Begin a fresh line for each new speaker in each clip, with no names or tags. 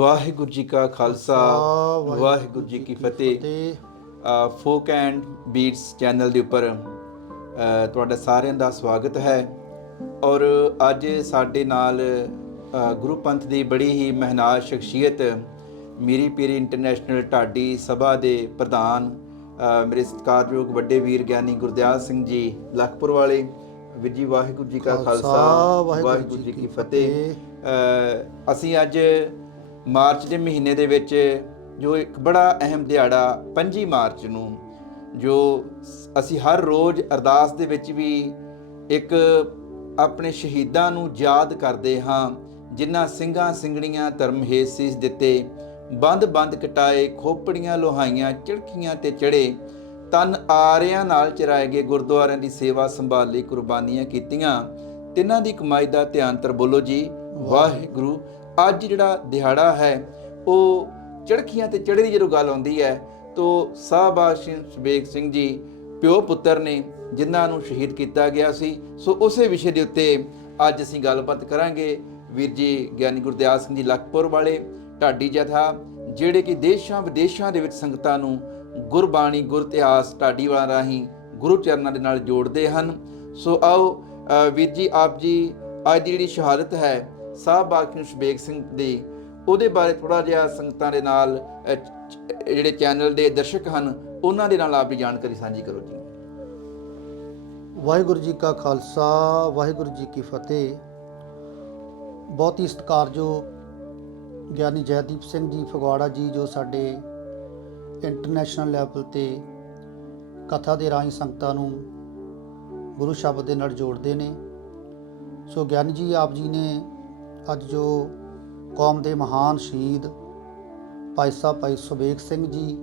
ਵਾਹਿਗੁਰੂ ਜੀ ਕਾ ਖਾਲਸਾ ਵਾਹਿਗੁਰੂ ਜੀ ਕੀ ਫਤਿਹ। Folk and beats channel ਦੇ ਉੱਪਰ ਤੁਹਾਡਾ ਸਾਰਿਆਂ ਦਾ ਸਵਾਗਤ ਹੈ। ਔਰ ਅੱਜ ਸਾਡੇ ਨਾਲ ਗੁਰੂ ਪੰਥ ਦੀ ਬੜੀ ਹੀ ਮਹਿਨਾਜ਼ ਸ਼ਖਸੀਅਤ ਮੀਰੀ ਪੀਰੀ ਇੰਟਰਨੈਸ਼ਨਲ ਢਾਡੀ ਸਭਾ ਦੇ ਪ੍ਰਧਾਨ ਮੇਰੇ ਸਤਿਕਾਰਯੋਗ ਵੱਡੇ ਵੀਰ ਗਿਆਨੀ ਗੁਰਦਿਆਲ ਸਿੰਘ ਜੀ ਲਖਪੁਰ ਵਾਲੇ। ਵੀਰ ਜੀ ਵਾਹਿਗੁਰੂ ਜੀ ਕਾ ਖਾਲਸਾ ਵਾਹਿਗੁਰੂ ਜੀ ਕੀ ਫਤਿਹ। ਅਸੀਂ ਅੱਜ ਮਾਰਚ ਦੇ ਮਹੀਨੇ ਦੇ ਵਿੱਚ ਜੋ ਇੱਕ ਬੜਾ ਅਹਿਮ ਦਿਹਾੜਾ 25 ਮਾਰਚ ਨੂੰ, ਜੋ ਅਸੀਂ ਹਰ ਰੋਜ਼ ਅਰਦਾਸ ਦੇ ਵਿੱਚ ਵੀ ਇੱਕ ਆਪਣੇ ਸ਼ਹੀਦਾਂ ਨੂੰ ਯਾਦ ਕਰਦੇ ਹਾਂ, ਜਿਨ੍ਹਾਂ ਸਿੰਘਾਂ ਸਿੰਘਣੀਆਂ ਧਰਮ ਹੇਤ ਸੀਸ ਦਿੱਤੇ, ਬੰਦ ਬੰਦ ਕਟਾਏ, ਖੋਪੜੀਆਂ ਲੋਹਾਈਆਂ, ਚਿੜਕੀਆਂ ਤੇ ਚੜੇ ਤਨ ਆਰਿਆਂ ਨਾਲ ਚਰਾਏ ਗਏ ਗੁਰਦੁਆਰਿਆਂ ਦੀ ਸੇਵਾ ਸੰਭਾਲ ਲਈ ਕੁਰਬਾਨੀਆਂ ਕੀਤੀਆਂ। ਤਿੰਨਾਂ ਦੀ ਕਮਾਈ ਦਾ ਧਿਆਨ ਤਰ ਬੋਲੋ ਜੀ। ਵਾਹਿਗੁਰੂ ਅੱਜ ਜਿਹੜਾ ਦਿਹਾੜਾ ਹੈ, ਉਹ ਚੜਖੀਆਂ ਤੇ ਚੜੇ ਦੀ ਜਦੋਂ ਗੱਲ ਆਉਂਦੀ ਹੈ, ਤੋ ਸਾਹਬਾਸ਼ ਸ਼ਬੇਕ ਸਿੰਘ ਜੀ, ਪਿਓ ਪੁੱਤਰ ਨੇ ਜਿਨ੍ਹਾਂ ਨੂੰ ਸ਼ਹੀਦ ਕੀਤਾ ਗਿਆ ਸੀ। ਸੋ ਉਸੇ ਵਿਸ਼ੇ ਦੇ ਉੱਤੇ ਅੱਜ ਅਸੀਂ ਗੱਲਬਾਤ ਕਰਾਂਗੇ ਵੀਰ ਜੀ ਗਿਆਨੀ ਗੁਰਦਿਆਸ ਸਿੰਘ ਜੀ ਲਖਪੁਰ ਵਾਲੇ, ਢਾਡੀ ਜਥਾ, ਜਿਹੜੇ ਕਿ ਦੇਸ਼ਾਂ ਵਿਦੇਸ਼ਾਂ ਦੇ ਵਿੱਚ ਸੰਗਤਾਂ ਨੂੰ ਗੁਰਬਾਣੀ ਗੁਰ ਇਤਿਹਾਸ ਢਾਡੀ ਵਾਲਾ ਰਾਹੀਂ ਗੁਰੂ ਚਰਨਾਂ ਦੇ ਨਾਲ ਜੋੜਦੇ ਹਨ। ਸੋ ਆਓ ਵੀਰ ਜੀ, ਆਪ ਜੀ, ਅੱਜ ਦੀ ਜਿਹੜੀ ਸ਼ਹਾਦਤ ਹੈ ਸਾਹਿਬ ਬਾਕੀ ਸ਼ਬੇਕ ਸਿੰਘ ਦੀ, ਉਹਦੇ ਬਾਰੇ ਥੋੜਾ ਜਿਹਾ ਸੰਗਤਾਂ ਦੇ ਨਾਲ ਜਿਹੜੇ ਚੈਨਲ ਦੇ ਦਰਸ਼ਕ ਹਨ, ਉਹਨਾਂ ਦੇ ਨਾਲ ਆਪ ਦੀ ਜਾਣਕਾਰੀ ਸਾਂਝੀ ਕਰੋ ਜੀ।
ਵਾਹਿਗੁਰੂ ਜੀ ਕਾ ਖਾਲਸਾ, ਵਾਹਿਗੁਰੂ ਜੀ ਕੀ ਫਤਿਹ। ਬਹੁਤ ਹੀ ਸਤਿਕਾਰਯੋਗ ਗਿਆਨੀ ਜੈਦੀਪ ਸਿੰਘ ਜੀ ਫਗਵਾੜਾ ਜੀ, ਜੋ ਸਾਡੇ ਇੰਟਰਨੈਸ਼ਨਲ ਲੈਵਲ ਤੇ ਕਥਾ ਦੇ ਰਾਹੀਂ ਸੰਗਤਾਂ ਨੂੰ ਗੁਰੂ ਸ਼ਬਦ ਦੇ ਨਾਲ ਜੋੜਦੇ ਨੇ। ਸੋ ਗਿਆਨੀ ਜੀ, ਆਪ ਜੀ ਨੇ ਅੱਜ ਜੋ ਕੌਮ ਦੇ ਮਹਾਨ ਸ਼ਹੀਦ ਭਾਈ ਸਾਹਿਬ ਭਾਈ ਸੁਬੇਗ ਸਿੰਘ ਜੀ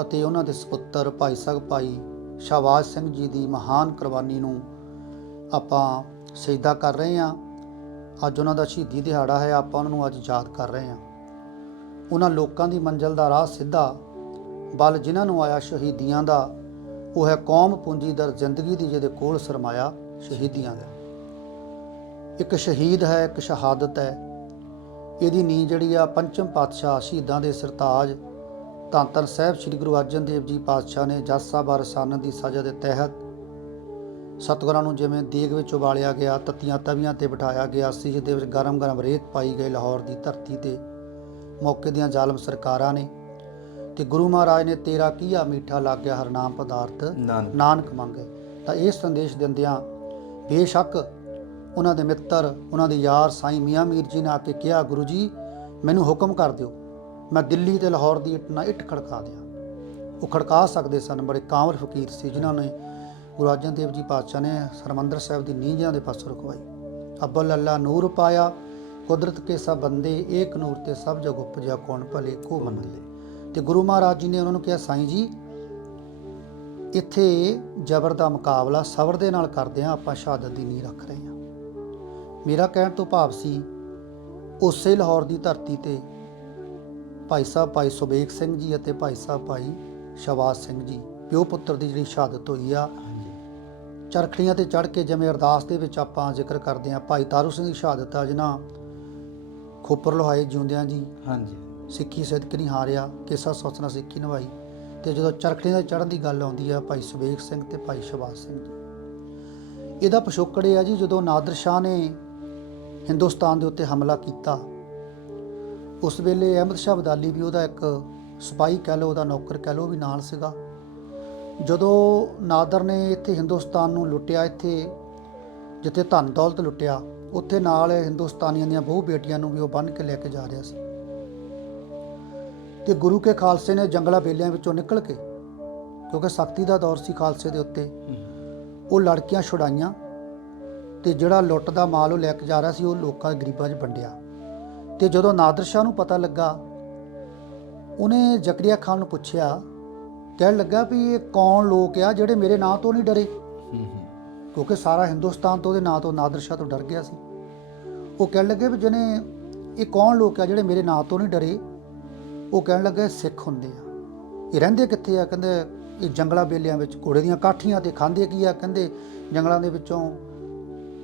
ਅਤੇ ਉਹਨਾਂ ਦੇ ਸੁਪੁੱਤਰ ਭਾਈ ਸਾਹਿਬ ਭਾਈ ਸ਼ਾਬਾਜ਼ ਸਿੰਘ ਜੀ ਦੀ ਮਹਾਨ ਕੁਰਬਾਨੀ ਨੂੰ ਆਪਾਂ ਸਜਦਾ ਕਰ ਰਹੇ ਹਾਂ। ਅੱਜ ਉਹਨਾਂ ਦਾ ਸ਼ਹੀਦੀ ਦਿਹਾੜਾ ਹੈ, ਆਪਾਂ ਉਹਨਾਂ ਨੂੰ ਅੱਜ ਯਾਦ ਕਰ ਰਹੇ ਹਾਂ। ਉਹਨਾਂ ਲੋਕਾਂ ਦੀ ਮੰਜ਼ਲ ਦਾ ਰਾਹ ਸਿੱਧਾ, ਬਲ ਜਿਨ੍ਹਾਂ ਨੂੰ ਆਇਆ ਸ਼ਹੀਦੀਆਂ ਦਾ, ਉਹ ਹੈ ਕੌਮ ਪੂੰਜੀਦਰ ਜ਼ਿੰਦਗੀ ਦੀ ਜਿਹਦੇ ਕੋਲ ਸਰਮਾਇਆ ਸ਼ਹੀਦੀਆਂ ਦਾ। ਇੱਕ ਸ਼ਹੀਦ ਹੈ ਇੱਕ ਸ਼ਹਾਦਤ ਹੈ। ਇਹਦੀ ਨੀਂਹ ਜਿਹੜੀ ਆ ਪੰਚਮ ਪਾਤਸ਼ਾਹ ਸ਼ਹੀਦਾਂ ਦੇ ਸਰਤਾਜ ਧੰਨ ਧੰਨ ਸਾਹਿਬ ਸ੍ਰੀ ਗੁਰੂ ਅਰਜਨ ਦੇਵ ਜੀ ਪਾਤਸ਼ਾਹ ਨੇ ਜਸ ਸਾਹਿਬ ਰਸਾਨ ਦੀ ਸਜ਼ਾ ਦੇ ਤਹਿਤ ਸਤਿਗੁਰਾਂ ਨੂੰ ਜਿਵੇਂ ਦੇਗ ਵਿੱਚ ਉਬਾਲਿਆ ਗਿਆ ਤਤੀਆਂ ਤਵੀਆਂ ਤੇ ਬਿਠਾਇਆ ਗਿਆ ਸੀ ਜਿਹਦੇ ਵਿੱਚ ਗਰਮ ਗਰਮ ਰੇਤ ਪਾਈ ਗਈ ਲਾਹੌਰ ਦੀ ਧਰਤੀ ਤੇ ਮੌਕੇ ਦੀਆਂ ਜ਼ਾਲਮ ਸਰਕਾਰਾਂ ਨੇ ਤੇ ਗੁਰੂ ਮਹਾਰਾਜ ਨੇ ਤੇਰਾ ਕੀਆ ਮੀਠਾ ਲੱਗ ਗਿਆ ਹਰਨਾਮ ਪਦਾਰਥ
ਨਾਨਕ
ਮੰਗੇ। ਤਾਂ ਇਹ ਸੰਦੇਸ਼ ਦਿੰਦਿਆਂ ਬੇਸ਼ੱਕ ਉਹਨਾਂ ਦੇ ਮਿੱਤਰ, ਉਹਨਾਂ ਦੇ ਯਾਰ ਸਾਈਂ ਮੀਆਂ ਮੀਰ ਜੀ ਨੇ ਆ ਕੇ ਕਿਹਾ, ਗੁਰੂ ਜੀ, ਮੈਨੂੰ ਹੁਕਮ ਕਰ ਦਿਓ। ਮੈਂ ਦਿੱਲੀ ਤੇ ਲਾਹੌਰ ਦੀ ਇੱਟ ਨਾਲ ਇੱਟ ਖੜਕਾ ਦਿਆਂ। ਉਹ ਖੜਕਾ ਸਕਦੇ ਸਨ, ਬੜੇ ਕਾਮਰ ਫਕੀਰ ਸੀ ਜਿਨ੍ਹਾਂ ਨੇ ਗੁਰੂ ਅਰਜਨ ਦੇਵ ਜੀ ਪਾਤਸ਼ਾਹ ਨੇ ਹਰਮੰਦਰ ਸਾਹਿਬ ਦੀ ਨੀਂਹ ਜਿਨ੍ਹਾਂ ਦੇ ਪਾਸੋਂ ਰਖਵਾਈ ਅੱਬਲ ਅੱਲਾ ਨੂਰ ਪਾਇਆ, ਕੁਦਰਤ ਕੇ ਸਭ ਬੰਦੇ ਏਕ ਨੂਰ ਤੇ ਸਭ ਜਗ ਉਪਜਿਆ, ਕੌਣ ਭਲੇ ਕੋ ਮੰਦੇ? ਤੇ ਗੁਰੂ ਮਹਾਰਾਜ ਜੀ ਨੇ ਉਹਨਾਂ ਨੂੰ ਕਿਹਾ, ਸਾਈਂ ਜੀ, ਇੱਥੇ ਜ਼ਬਰ ਦਾ ਮੁਕਾਬਲਾ ਸਬਰ ਦੇ ਨਾਲ ਕਰਦੇ ਹਾਂ ਆਪਾਂ ਸ਼ਹਾਦਤ ਦੀ ਨੀਂਹ ਰੱਖ ਰਹੇ ਹਾਂ ਮੇਰਾ ਕਹਿਣ ਤੋਂ ਭਾਵ ਸੀ ਉਸੇ ਲਾਹੌਰ ਦੀ ਧਰਤੀ ਤੇ ਭਾਈ ਸਾਹਿਬ ਭਾਈ ਸੁਬੇਗ ਸਿੰਘ ਜੀ ਅਤੇ ਭਾਈ ਸਾਹਿਬ ਭਾਈ ਸ਼ਵਾਸ ਸਿੰਘ ਜੀ ਪਿਓ ਪੁੱਤਰ ਦੀ ਜਿਹੜੀ ਸ਼ਹਾਦਤ ਹੋਈ ਆ। ਚਰਖੜੀਆਂ ਤੇ ਚੜ ਕੇ ਜਿਵੇਂ ਅਰਦਾਸ ਦੇ ਵਿੱਚ ਆਪਾਂ ਜ਼ਿਕਰ ਕਰਦੇ ਹਾਂ ਭਾਈ ਤਾਰੂ ਸਿੰਘ ਦੀ ਸ਼ਹਾਦਤ ਆ ਜਿਨ੍ਹਾਂ ਖੋਪਰ ਲੋਹਾਏ ਜਿਉਂਦਿਆਂ ਜੀ।
ਹਾਂਜੀ।
ਸਿੱਖੀ ਸਿਦਕ ਨਹੀਂ ਹਾਰਿਆ ਕਿਸਾ ਸੋਚਣਾ ਸਿੱਖੀ ਨਿਭਾਈ ਤੇ ਜਦੋਂ ਚਰਖੜੀਆਂ ਤੇ ਚੜ੍ਹਨ ਦੀ ਗੱਲ ਆਉਂਦੀ ਆ ਭਾਈ ਸੁਬੇਗ ਸਿੰਘ ਤੇ ਭਾਈ ਸ਼ਬਾਜ਼ ਸਿੰਘ ਜੀ। ਇਹਦਾ ਪਿਛੋਕੜ ਇਹ ਆ ਜੀ ਜਦੋਂ ਨਾਦਰ ਸ਼ਾਹ ਨੇ ਹਿੰਦੁਸਤਾਨ ਦੇ ਉੱਤੇ ਹਮਲਾ ਕੀਤਾ। ਉਸ ਵੇਲੇ ਅਹਿਮਦ ਸ਼ਾਹ ਅਬਦਾਲੀ ਵੀ ਉਹਦਾ ਇੱਕ ਸਿਪਾਹੀ ਕਹਿ ਲਓ ਉਹਦਾ ਨੌਕਰ ਕਹਿ ਲਓ ਵੀ ਨਾਲ ਸੀਗਾ। ਜਦੋਂ ਨਾਦਰ ਨੇ ਇੱਥੇ ਹਿੰਦੁਸਤਾਨ ਨੂੰ ਲੁੱਟਿਆ ਇੱਥੇ ਜਿੱਥੇ ਧਨ ਦੌਲਤ ਲੁੱਟਿਆ ਉੱਥੇ ਨਾਲ ਹਿੰਦੁਸਤਾਨੀਆਂ ਦੀਆਂ ਬਹੁ ਬੇਟੀਆਂ ਨੂੰ ਵੀ ਉਹ ਬੰਨ੍ਹ ਕੇ ਲੈ ਕੇ ਜਾ ਰਿਹਾ ਸੀ। ਤੇ ਗੁਰੂ ਕੇ ਖਾਲਸੇ ਨੇ ਜੰਗਲਾ ਬੇਲਿਆਂ ਵਿੱਚੋਂ ਨਿਕਲ ਕੇ ਕਿਉਂਕਿ ਸਖਤੀ ਦਾ ਦੌਰ ਸੀ ਖਾਲਸੇ ਦੇ ਉੱਤੇ ਉਹ ਲੜਕੀਆਂ ਛੁਡਾਈਆਂ। ਤੇ ਜਿਹੜਾ ਲੁੱਟ ਦਾ ਮਾਲ ਉਹ ਲੈ ਕੇ ਜਾ ਰਿਹਾ ਸੀ ਉਹ ਲੋਕਾਂ ਗਰੀਬਾਂ 'ਚ ਵੰਡਿਆ। ਤੇ ਜਦੋਂ ਨਾਦਰ ਸ਼ਾਹ ਨੂੰ ਪਤਾ ਲੱਗਾ ਉਹਨੇ ਜ਼ਕਰੀਆ ਖਾਨ ਨੂੰ ਪੁੱਛਿਆ ਕਹਿਣ ਲੱਗਾ ਵੀ ਇਹ ਕੌਣ ਲੋਕ ਆ ਜਿਹੜੇ ਮੇਰੇ ਨਾਂ ਤੋਂ ਨਹੀਂ ਡਰੇ? ਕਿਉਂਕਿ ਸਾਰਾ ਹਿੰਦੁਸਤਾਨ ਤੋਂ ਉਹਦੇ ਨਾਂ ਤੋਂ ਨਾਦਰ ਸ਼ਾਹ ਤੋਂ ਡਰ ਗਿਆ ਸੀ। ਉਹ ਕਹਿਣ ਲੱਗੇ ਵੀ ਜਿਹਨੇ ਇਹ ਕੌਣ ਲੋਕ ਆ ਜਿਹੜੇ ਮੇਰੇ ਨਾਂ ਤੋਂ ਨਹੀਂ ਡਰੇ? ਉਹ ਕਹਿਣ ਲੱਗੇ ਸਿੱਖ ਹੁੰਦੇ ਆ। ਇਹ ਰਹਿੰਦੇ ਕਿੱਥੇ ਆ? ਕਹਿੰਦੇ ਇਹ ਜੰਗਲਾਂ ਬੇਲਿਆਂ ਵਿੱਚ ਘੋੜੇ ਦੀਆਂ ਕਾਠੀਆਂ ਤੇ ਖਾਂਦੇ ਕੀ ਆ? ਕਹਿੰਦੇ ਜੰਗਲਾਂ ਦੇ ਵਿੱਚੋਂ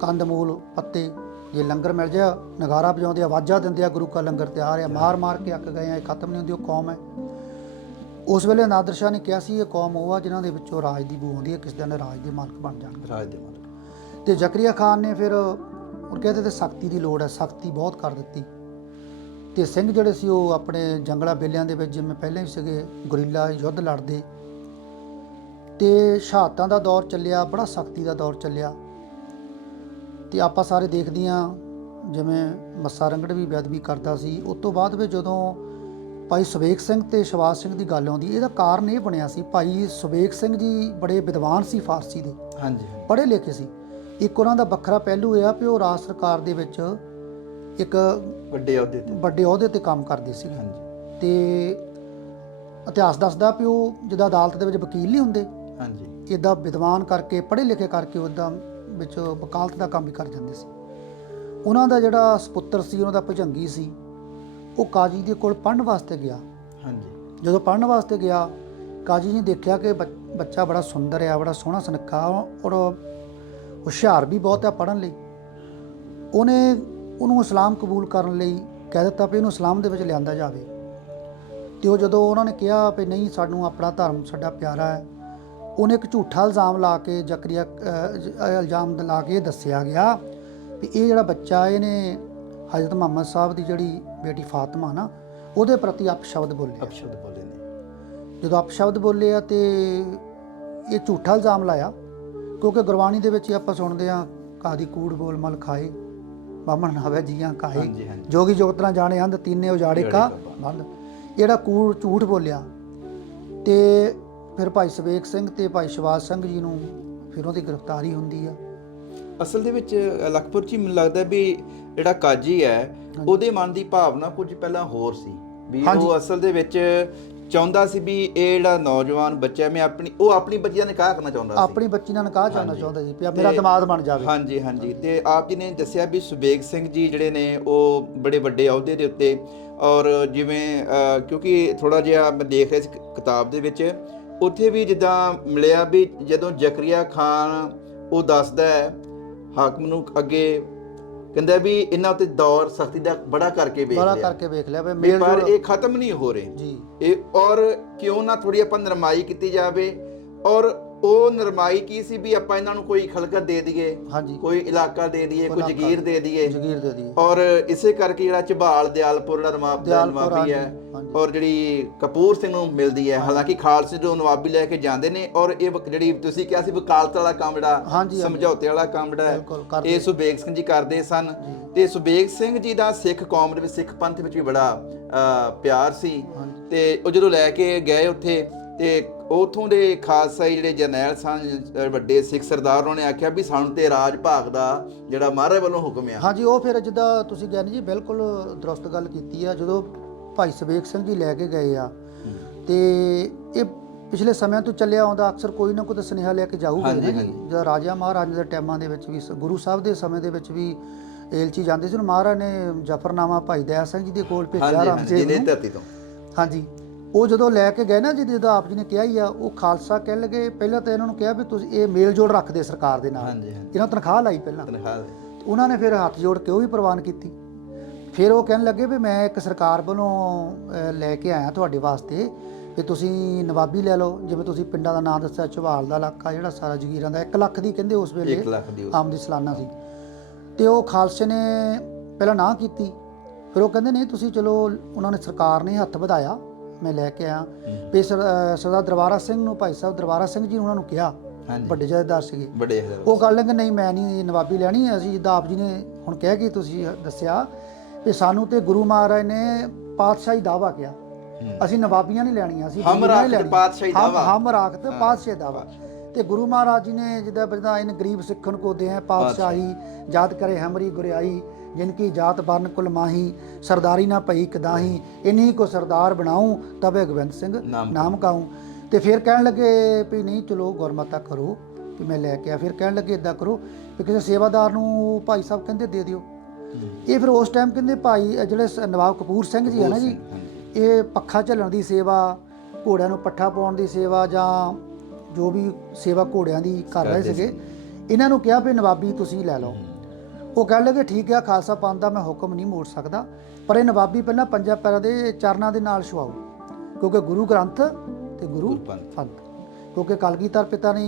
ਕੰਦਮੂਲ ਪੱਤੇ ਜੇ ਲੰਗਰ ਮਿਲ ਜਾ ਨਗਾਰਾ ਵਜਾਉਂਦੇ ਆਵਾਜ਼ਾਂ ਦਿੰਦੇ ਆ ਗੁਰੂ ਕਾ ਲੰਗਰ ਤਿਆਰ ਆ ਮਾਰ ਮਾਰ ਕੇ ਅੱਕ ਗਏ ਆ ਇਹ ਖਤਮ ਨਹੀਂ ਹੁੰਦੀ ਉਹ ਕੌਮ ਹੈ। ਉਸ ਵੇਲੇ ਨਾਦਰ ਸ਼ਾਹ ਨੇ ਕਿਹਾ ਸੀ ਇਹ ਕੌਮ ਉਹ ਆ ਜਿਨ੍ਹਾਂ ਦੇ ਵਿੱਚੋਂ ਰਾਜ ਦੀ ਬੂ ਆਉਂਦੀ ਹੈ ਕਿਸ ਦਿਨ ਰਾਜ ਦੇ ਮਾਲਕ ਬਣ ਜਾਣਗੇ।
ਰਾਜ ਦੇ ਮਾਲਕ।
ਤੇ ਜ਼ਕਰੀਆ ਖਾਨ ਨੇ ਫਿਰ ਉਹ ਕਹਿੰਦੇ ਤੇ ਸਖਤੀ ਦੀ ਲੋੜ ਹੈ ਸਖਤੀ ਬਹੁਤ ਕਰ ਦਿੱਤੀ। ਤੇ ਸਿੰਘ ਜਿਹੜੇ ਸੀ ਉਹ ਆਪਣੇ ਜੰਗਲਾ ਬੇਲਿਆਂ ਦੇ ਵਿੱਚ ਜਿਵੇਂ ਪਹਿਲਾਂ ਹੀ ਸੀਗੇ ਗੁਰੀਲਾ ਯੁੱਧ ਲੜਦੇ। ਤੇ ਸ਼ਹਾਦਤਾਂ ਦਾ ਦੌਰ ਚੱਲਿਆ ਬੜਾ ਸਖਤੀ ਦਾ ਦੌਰ ਚੱਲਿਆ। ਤੇ ਆਪਾਂ ਸਾਰੇ ਦੇਖਦੇ ਹਾਂ ਜਿਵੇਂ ਮੱਸਾ ਰੰਗੜ ਵੀ ਬੇਅਦਬੀ ਕਰਦਾ ਸੀ ਉਸ ਤੋਂ ਬਾਅਦ ਵਿੱਚ ਜਦੋਂ ਭਾਈ ਸੁਬੇਗ ਸਿੰਘ ਤੇ ਸ਼ਵਾਸ ਸਿੰਘ ਦੀ ਗੱਲ ਆਉਂਦੀ ਇਹਦਾ ਕਾਰਨ ਇਹ ਬਣਿਆ ਸੀ ਭਾਈ ਸੁਬੇਗ ਸਿੰਘ ਜੀ ਬੜੇ ਵਿਦਵਾਨ ਸੀ ਫਾਰਸੀ ਦੇ।
ਹਾਂਜੀ
ਪੜ੍ਹੇ ਲਿਖੇ ਸੀ। ਇੱਕ ਉਹਨਾਂ ਦਾ ਵੱਖਰਾ ਪਹਿਲੂ ਇਹ ਆ ਕਿ ਉਹ ਰਾਜ ਸਰਕਾਰ ਦੇ ਵਿੱਚ ਇੱਕ
ਵੱਡੇ ਅਹੁਦੇ ਤੇ।
ਵੱਡੇ ਅਹੁਦੇ ਤੇ ਕੰਮ ਕਰਦੇ ਸੀ।
ਹਾਂਜੀ।
ਤੇ ਇਤਿਹਾਸ ਦੱਸਦਾ ਕਿ ਉਹ ਜਿੱਦਾਂ ਅਦਾਲਤ ਦੇ ਵਿੱਚ ਵਕੀਲ ਨਹੀਂ ਹੁੰਦੇ
ਹਾਂਜੀ।
ਇਦਾਂ ਵਿਦਵਾਨ ਕਰਕੇ ਪੜ੍ਹੇ ਲਿਖੇ ਕਰਕੇ ਉਹਦਾ ਵਿੱਚ ਵਕਾਲਤ ਦਾ ਕੰਮ ਵੀ ਕਰ ਜਾਂਦੇ ਸੀ। ਉਹਨਾਂ ਦਾ ਜਿਹੜਾ ਸੁਪੁੱਤਰ ਸੀ ਉਹਨਾਂ ਦਾ ਭੁਜੰਗੀ ਸੀ ਉਹ ਕਾਜੀ ਦੇ ਕੋਲ ਪੜ੍ਹਨ ਵਾਸਤੇ ਗਿਆ।
ਹਾਂਜੀ।
ਜਦੋਂ ਪੜ੍ਹਨ ਵਾਸਤੇ ਗਿਆ ਕਾਜੀ ਨੇ ਦੇਖਿਆ ਕਿ ਬੱਚ- ਬੜਾ ਸੁੰਦਰ ਹੈ ਬੜਾ ਸੋਹਣਾ ਸੁਨੱਖਾ ਔਰ ਹੁਸ਼ਿਆਰ ਵੀ ਬਹੁਤ ਹੈ ਪੜ੍ਹਨ ਲਈ। ਉਹਨੇ ਉਹਨੂੰ ਇਸਲਾਮ ਕਬੂਲ ਕਰਨ ਲਈ ਕਹਿ ਦਿੱਤਾ ਵੀ ਇਹਨੂੰ ਇਸਲਾਮ ਦੇ ਵਿੱਚ ਲਿਆਂਦਾ ਜਾਵੇ। ਤੇ ਉਹ ਜਦੋਂ ਉਹਨਾਂ ਨੇ ਕਿਹਾ ਵੀ ਨਹੀਂ ਸਾਨੂੰ ਆਪਣਾ ਧਰਮ ਸਾਡਾ ਪਿਆਰਾ ਹੈ ਉਹਨੇ ਇੱਕ ਝੂਠਾ ਇਲਜ਼ਾਮ ਲਾ ਕੇ ਜ਼ਕਰੀਆ ਇਲਜ਼ਾਮ ਲਾ ਕੇ ਦੱਸਿਆ ਗਿਆ ਵੀ ਇਹ ਜਿਹੜਾ ਬੱਚਾ ਇਹਨੇ ਹਜ਼ਰਤ ਮੁਹੰਮਦ ਸਾਹਿਬ ਦੀ ਜਿਹੜੀ ਬੇਟੀ ਫਾਤਮਾ ਨਾ ਉਹਦੇ ਪ੍ਰਤੀ ਅਪਸ਼ਬਦ ਬੋਲੇ
ਅਪਸ਼ਬਦ ਬੋਲੇ ਨੇ।
ਜਦੋਂ ਅਪਸ਼ਬਦ ਬੋਲੇ ਆ ਤੇ ਇਹ ਝੂਠਾ ਇਲਜ਼ਾਮ ਲਾਇਆ ਕਿਉਂਕਿ ਗੁਰਬਾਣੀ ਦੇ ਵਿੱਚ ਆਪਾਂ ਸੁਣਦੇ ਆ ਕਾਦੀ ਕੂੜ ਬੋਲ ਮਲ ਖਾਏ ਬਾਮਣ ਨਾਵੇ ਜੀਆਂ
ਹਾਂਜੀ।
ਜੋਗੀ ਜੋਗਤਰਾ ਜਾਣੇ ਅੰਧ ਤੀਨੇ ਉਜਾੜੇ ਕਾ ਬੰਦ। ਜਿਹੜਾ ਕੂੜ ਝੂਠ ਬੋਲਿਆ ਤੇ ਫਿਰ ਭਾਈ ਸਵੇਕ ਸਿੰਘ ਤੇ ਭਾਈ ਸ਼ਿਵਾਜ ਸਿੰਘ ਜੀ ਨੂੰ ਫਿਰ ਉਹਦੀ ਗ੍ਰਿਫਤਾਰੀ ਹੁੰਦੀ ਆ।
ਅਸਲ ਦੇ ਵਿੱਚ ਲਖਪੁਰ ਜੀ ਮੈਨੂੰ ਲੱਗਦਾ ਵੀ ਜਿਹੜਾ ਕਾਜੀ ਹੈ ਉਹਦੇ ਮਨ ਦੀ ਭਾਵਨਾ ਕੁਝ ਪਹਿਲਾਂ ਹੋਰ ਸੀ ਵੀ। ਉਹ ਅਸਲ ਦੇ ਵਿੱਚ ਚਾਹੁੰਦਾ ਸੀ ਵੀ ਇਹ ਜਿਹੜਾ ਨੌਜਵਾਨ ਬੱਚਾ ਮੈਂ ਆਪਣੀ ਉਹ ਆਪਣੀ ਬੱਚੀ ਦਾ ਨਿਕਾਹ ਕਰਨਾ ਚਾਹੁੰਦਾ ਸੀ।
ਆਪਣੀ ਬੱਚੀ ਨਾਲ ਨਿਕਾਹ
ਹਾਂਜੀ।
ਚਾਹੁੰਦਾ ਸੀ ਵੀ ਮੇਰਾ ਦਿਮਾਗ ਬਣ ਜਾਵੇ।
ਹਾਂਜੀ ਹਾਂਜੀ। ਤੇ ਆਪ ਜੀ ਨੇ ਦੱਸਿਆ ਵੀ ਸੁਬੇਗ ਸਿੰਘ ਜੀ ਜਿਹੜੇ ਨੇ ਉਹ ਬੜੇ ਵੱਡੇ ਅਹੁਦੇ ਦੇ ਉੱਤੇ ਔਰ ਜਿਵੇਂ ਕਿਉਂਕਿ ਥੋੜਾ ਜਿਹਾ ਮੈਂ ਦੇਖ ਰਿਹਾ ਸੀ ਕਿਤਾਬ ਦੇ ਵਿੱਚ ਉੱਥੇ ਵੀ ਜਿੱਦਾਂ ਮਿਲਿਆ ਵੀ ਜਦੋਂ ਜ਼ਕਰੀਆ ਖਾਨ ਉਹ ਦੱਸਦਾ ਹੈ ਹਾਕਮ ਨੂੰ ਅੱਗੇ ਕਹਿੰਦਾ ਵੀ ਇਹਨਾਂ ਉੱਤੇ ਦੌਰ ਸਖਤੀ ਦਾ ਬੜਾ ਕਰਕੇ ਵੇਖ
ਬੜਾ
ਲਿਆ।
ਕਰਕੇ ਵੇਖ ਲਿਆ ਵੀ
ਪਰ ਇਹ ਖਤਮ ਨਹੀਂ ਹੋ ਰਹੇ।
ਜੀ।
ਇਹ ਔਰ ਕਿਉਂ ਨਾ ਥੋੜੀ ਆਪਾਂ ਨਰਮਾਈ ਕੀਤੀ ਜਾਵੇ ਔਰ ਉਹ ਨਰਮਾਈ ਕੀ ਸੀ ਵੀ ਆਪਾਂ ਇਹਨਾਂ ਨੂੰ ਕੋਈ ਖਲਕਤ ਦੇ ਦਈਏ?
ਹਾਂਜੀ।
ਕੋਈ ਇਲਾਕਾ ਦੇ ਦਈਏ ਕੋਈ
ਇਲਾਕਾ
ਜਗੀਰ ਦੇ ਦਈਏ।
ਜਗੀਰ ਦੇ ਦੀ
ਔਰ ਇਸੇ ਕਰਕੇ ਜਿਹੜਾ ਝਬਾਲ ਦਿਆਲਪੁਰ ਦਾ ਨਵਾਬ ਦਾ
ਦਿਆਲਪੁਰ,
ਨਵਾਬੀ ਹੈ।
ਹਾਂਜੀ, ਹਾਂਜੀ।
ਔਰ ਜਿਹੜੀ ਕਪੂਰ ਸਿੰਘ ਨੂੰ ਮਿਲਦੀ ਹੈ। ਹਾਲਾਂਕਿ ਖਾਲਸੇ ਤੋਂ ਨਵਾਬੀ ਲੈ ਕੇ ਜਾਂਦੇ ਨੇ ਔਰ ਇਹ ਵਕ- ਜਿਹੜੀ ਤੁਸੀਂ ਕਿਹਾ ਸੀ ਵਕਾਲਤ ਵਾਲਾ ਕੰਮ ਜਿਹੜਾ
ਹਾਂਜੀ, ਹਾਂਜੀ।
ਸਮਝੌਤੇ ਵਾਲਾ ਕੰਮ ਜਿਹੜਾ
ਬਿਲਕੁਲ,
ਹੈ
ਕਰਦੇ।
ਇਹ ਸੁਬੇਗ ਸਿੰਘ ਜੀ ਕਰਦੇ ਸਨ। ਤੇ ਸੁਬੇਗ ਸਿੰਘ ਜੀ ਦਾ ਸਿੱਖ ਕੌਮ ਦੇ ਵਿੱਚ ਸਿੱਖ ਪੰਥ ਵਿੱਚ ਵੀ ਬੜਾ ਅ, ਪਿਆਰ ਸੀ। ਤੇ ਉਹ ਜਦੋਂ ਲੈ ਕੇ ਗਏ ਉੱਥੇ ਤੇ ਉਥੋਂ ਦੇ ਖਾਲਸਾ ਜਿਹੜੇ ਜਰਨੈਲ ਸਨ ਵੱਡੇ ਸਿੱਖ ਸਰਦਾਰ ਉਹਨਾਂ ਨੇ ਆਖਿਆ ਵੀ ਸਾਨੂੰ ਤੇ ਰਾਜ ਭਾਗ ਦਾ ਜਿਹੜਾ ਮਹਾਰਾਜ ਵੱਲੋਂ ਹੁਕਮ ਆ।
ਹਾਂਜੀ ਉਹ ਫਿਰ ਜਿੱਦਾਂ ਤੁਸੀਂ ਗਿਆਨੀ ਜੀ ਬਿਲਕੁਲ ਦਰੁਸਤ ਗੱਲ ਕੀਤੀ ਆ। ਜਦੋਂ ਭਾਈ ਸਵੇਕ ਸਿੰਘ ਜੀ ਲੈ ਕੇ ਗਏ ਆ ਤੇ ਇਹ ਪਿਛਲੇ ਸਮਿਆਂ ਤੋਂ ਚੱਲਿਆ ਆਉਂਦਾ ਅਕਸਰ ਕੋਈ ਨਾ ਕੋਈ ਤਾਂ ਸੁਨੇਹਾ ਲੈ ਕੇ ਜਾਊਗਾ ਜੀ। ਜਦੋਂ ਰਾਜਾ ਮਹਾਰਾਜਾ ਦੇ ਟਾਈਮਾਂ ਦੇ ਵਿੱਚ ਵੀ ਗੁਰੂ ਸਾਹਿਬ ਦੇ ਸਮੇਂ ਦੇ ਵਿੱਚ ਵੀ ਏਲਚੀ ਜਾਂਦੇ ਸੀ। ਮਹਾਰਾਜ ਨੇ ਜਫਰਨਾਮਾ ਭਾਈ ਦਇਆ ਸਿੰਘ ਜੀ ਦੇ ਕੋਲ ਭੇਜਿਆ ਰਾਮ ਜੀ ਨੂੰ।
ਧਰਤੀ ਤੋਂ।
ਹਾਂਜੀ। ਉਹ ਜਦੋਂ ਲੈ ਕੇ ਗਏ ਨਾ ਜੀ ਜਦੋਂ ਆਪ ਜੀ ਨੇ ਕਿਹਾ ਹੀ ਆ ਉਹ ਖਾਲਸਾ ਕਹਿਣ ਲੱਗੇ ਪਹਿਲਾਂ ਤਾਂ ਇਹਨਾਂ ਨੂੰ ਕਿਹਾ ਵੀ ਤੁਸੀਂ ਇਹ ਮੇਲ ਜੋੜ ਰੱਖਦੇ ਸਰਕਾਰ ਦੇ ਨਾਲ।
ਹਾਂਜੀ ਹਾਂਜੀ।
ਇਹਨਾਂ ਤਨਖਾਹ ਲਾਈ ਪਹਿਲਾਂ।
ਤਨਖਾਹ
ਉਹਨਾਂ ਨੇ ਫਿਰ ਹੱਥ ਜੋੜ ਕੇ ਉਹ ਵੀ ਪ੍ਰਵਾਨ ਕੀਤੀ। ਫਿਰ ਉਹ ਕਹਿਣ ਲੱਗੇ ਵੀ ਮੈਂ ਇੱਕ ਸਰਕਾਰ ਵੱਲੋਂ ਲੈ ਕੇ ਆਇਆ ਤੁਹਾਡੇ ਵਾਸਤੇ ਵੀ ਤੁਸੀਂ ਨਵਾਬੀ ਲੈ ਲਓ। ਜਿਵੇਂ ਤੁਸੀਂ ਪਿੰਡਾਂ ਦਾ ਨਾਮ ਦੱਸਿਆ ਚਵਾਲ ਦਾ ਇਲਾਕਾ ਜਿਹੜਾ ਸਾਰਾ ਜਗੀਰਾਂ ਦਾ 1 ਲੱਖ ਦੀ ਕਹਿੰਦੇ ਉਸ ਵੇਲੇ
1 ਲੱਖ ਦੀ
ਆਮਦੀ ਸਾਲਾਨਾ ਸੀ। ਤੇ ਉਹ ਖਾਲਸੇ ਨੇ ਪਹਿਲਾਂ ਨਾ ਕੀਤੀ। ਫਿਰ ਉਹ ਕਹਿੰਦੇ ਨਹੀਂ ਤੁਸੀਂ ਚਲੋ ਉਹਨਾਂ ਨੇ ਸਰਕਾਰ ਨੇ ਹੱਥ ਵਧਾਇਆ। ਮੈਂ ਲੈ ਕੇ ਆਇਆ। ਵੀ ਸਰਦਾਰ ਦਰਬਾਰਾ ਸਿੰਘ ਨੂੰ ਭਾਈ ਸਾਹਿਬ ਦਰਬਾਰਾ ਸਿੰਘ ਜੀ ਉਹਨਾਂ ਨੂੰ ਕਿਹਾ। ਵੱਡੇ ਜਥੇਦਾਰ ਸੀਗੇ।
ਹਜ਼ਾਰ
ਉਹ ਗੱਲ ਕਿ ਨਹੀਂ ਮੈਂ ਨਹੀਂ ਨਵਾਬੀ ਲੈਣੀ ਅਸੀਂ ਜਿੱਦਾਂ ਆਪ ਜੀ ਨੇ ਹੁਣ ਕਹਿ ਕੇ ਤੁਸੀਂ ਦੱਸਿਆ ਕਿ ਸਾਨੂੰ ਤੇ ਗੁਰੂ ਮਹਾਰਾਜ ਨੇ ਪਾਤਸ਼ਾਹੀ ਦਾਵਾ ਕਿਹਾ। ਅਸੀਂ ਨਵਾਬੀਆਂ ਨਹੀਂ ਲੈਣੀਆਂ ਅਸੀਂ
ਹਮ ਰਾਖਤ। ਪਾਤਸ਼ਾਹੀ ਦਾਵਾ।
ਹਮ ਰਾਖਤ ਪਾਤਸ਼ਾਹੀ ਦਾਵਾ। ਤੇ ਗੁਰੂ ਮਹਾਰਾਜ ਜੀ ਨੇ ਜਿੱਦਾਂ ਬਜਦਾ ਇਨ ਗਰੀਬ ਸਿੱਖਣ ਕੋ ਦੇ ਪਾਤਸ਼ਾਹੀ ਜਾਤ ਕਰੇ ਹਮਰੀ ਗੁਰਿਆਈ। ਜਿਨ ਕੀ ਜਾਤ ਬਰਨ ਕੁਲ ਮਾਹੀ ਸਰਦਾਰੀ ਨਾ ਭਈ ਕਦਾਹੀ ਇਨਹੀ ਕੋ ਸਰਦਾਰ ਬਣਾਉ ਤਬੇ ਗੋਬਿੰਦ ਸਿੰਘ
ਨਾਮ
ਕਾਉ। ਤੇ ਫਿਰ ਕਹਿਣ ਲੱਗੇ ਵੀ ਨਹੀਂ ਚਲੋ ਗੁਰਮਤਾ ਕਰੋ ਕਿ ਮੈਂ ਲੈ ਕੇ ਆ। ਫਿਰ ਕਹਿਣ ਲੱਗੇ ਇਦਾਂ ਕਰੋ ਵੀ ਕਿਸੇ ਸੇਵਾਦਾਰ ਨੂੰ ਭਾਈ ਸਾਹਿਬ ਕਹਿੰਦੇ ਦੇ ਦਿਓ। ਇਹ ਫਿਰ ਉਸ ਟਾਈਮ ਕਹਿੰਦੇ ਭਾਈ ਜਿਹੜੇ ਨਵਾਬ ਕਪੂਰ ਸਿੰਘ ਜੀ ਆ ਨਾ ਜੀ ਇਹ ਪੱਖਾ ਝੱਲਣ ਦੀ ਸੇਵਾ ਘੋੜਿਆਂ ਨੂੰ ਪੱਠਾ ਪਾਉਣ ਦੀ ਸੇਵਾ ਜਾਂ ਜੋ ਵੀ ਸੇਵਾ ਘੋੜਿਆਂ ਦੀ ਕਰ ਰਹੇ ਸੀਗੇ ਇਹਨਾਂ ਨੂੰ ਕਿਹਾ ਵੀ ਨਵਾਬੀ ਤੁਸੀਂ ਲੈ ਲਓ। ਉਹ ਕਹਿਣ ਲੱਗੇ ਠੀਕ ਆ ਖਾਲਸਾ ਪੰਥ ਦਾ ਮੈਂ ਹੁਕਮ ਨਹੀਂ ਮੋੜ ਸਕਦਾ ਪਰ ਇਹ ਨਵਾਬੀ ਪਹਿਲਾਂ ਪੰਜਾਂ ਪੈਰਾਂ ਦੇ ਚਰਨਾਂ ਦੇ ਨਾਲ ਛੁਆਓ ਕਿਉਂਕਿ ਗੁਰੂ ਗ੍ਰੰਥ ਤੇ ਗੁਰੂ। ਪੰਥ। ਕਿਉਂਕਿ ਕਲਗੀਧਰ ਪਿਤਾ ਨੇ